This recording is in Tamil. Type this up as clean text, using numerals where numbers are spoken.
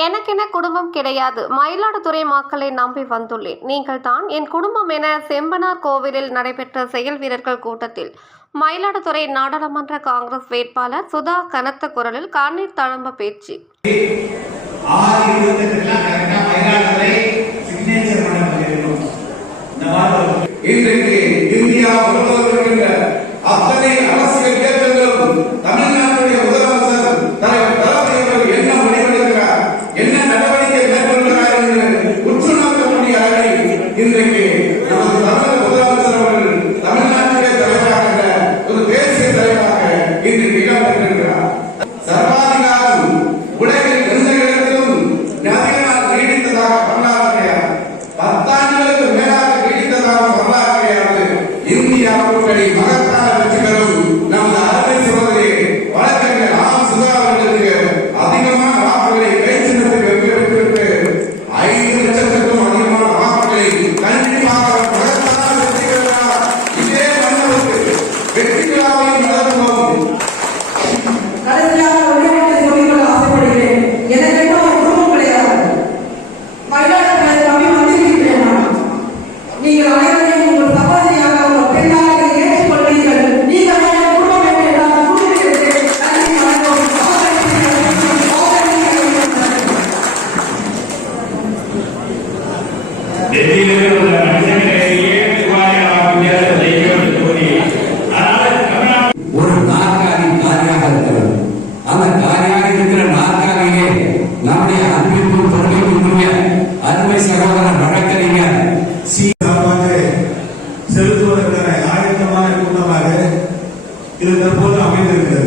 எனக்கென குடும்பம் கிடையாது. மயிலாடுதுறை மக்களை நம்பி வந்துள்ளேன். நீங்கள் தான் என் குடும்பம் என செம்பனார் கோவிலில் நடைபெற்ற செயல் வீரர்கள் கூட்டத்தில் மயிலாடுதுறை நாடாளுமன்ற காங்கிரஸ் வேட்பாளர் சுதா கனத்த குரலில் கண்ணீர் தழும்ப பேச்சு. இன்றைக்கு நமது தமிழக முதலமைச்சர் அவர்கள் தமிழ்நாட்டிலே தலைவராக ஒரு தேசிய தலைவராக இன்றைக்கு இடம் பெற்றிருக்கிறார். சர்வாதிகாரம் உலகில் எந்த இடத்திலும் அதிக நாள் நீடித்ததாக வரலாறு கிடையாது. 10 ஆண்டுகளுக்கு மேலாக நீடித்ததாக வரலாறு கிடையாது. இந்தியா கூட்டணி மகத்தான வெற்றி பெறும். நமது அருமை சகோதரி வழக்கறிஞர் சுதா அவர்களுக்கு அதிகமான வாக்குகளை கை சின்னத்தில் வெற்றி 5 லட்சத்திற்கும் அதிகமான வாக்குகளை கண்டிப்பாக மகத்தான வெற்றி பெறுவார். இதே மன்னருக்கு வெற்றி விழாவையும் நடத்துவோம். கடைசியாக சொல்லிக்கொள்ள ஆசைப்படுகிறேன். எனக்கு ஒரு குடும்பம் கிடையாது. மயிலாடுதுறை நம்பி வந்திருக்கிறேன். நீங்கள் அனைவரையும் உங்கள் சகோதரியாக ஒரு பெண்ணாக ஏற்றுக்கொள்வீர்கள். நீங்கள் என் குடும்பம் என்று நான் கூறுகிறேன். ஒரு நாற்காலி காலியாக இருக்கிறது. அந்த காலியாக இருக்கிற நாற்காலியே நம்முடைய அன்பிற்கும் பெருமைக்குரிய அருமை சகோதரர் வழக்கறிஞர் செலுத்துவதற்கான ஆயத்தமான கூட்டமாக இது தற்போது அமைந்திருக்கிறது.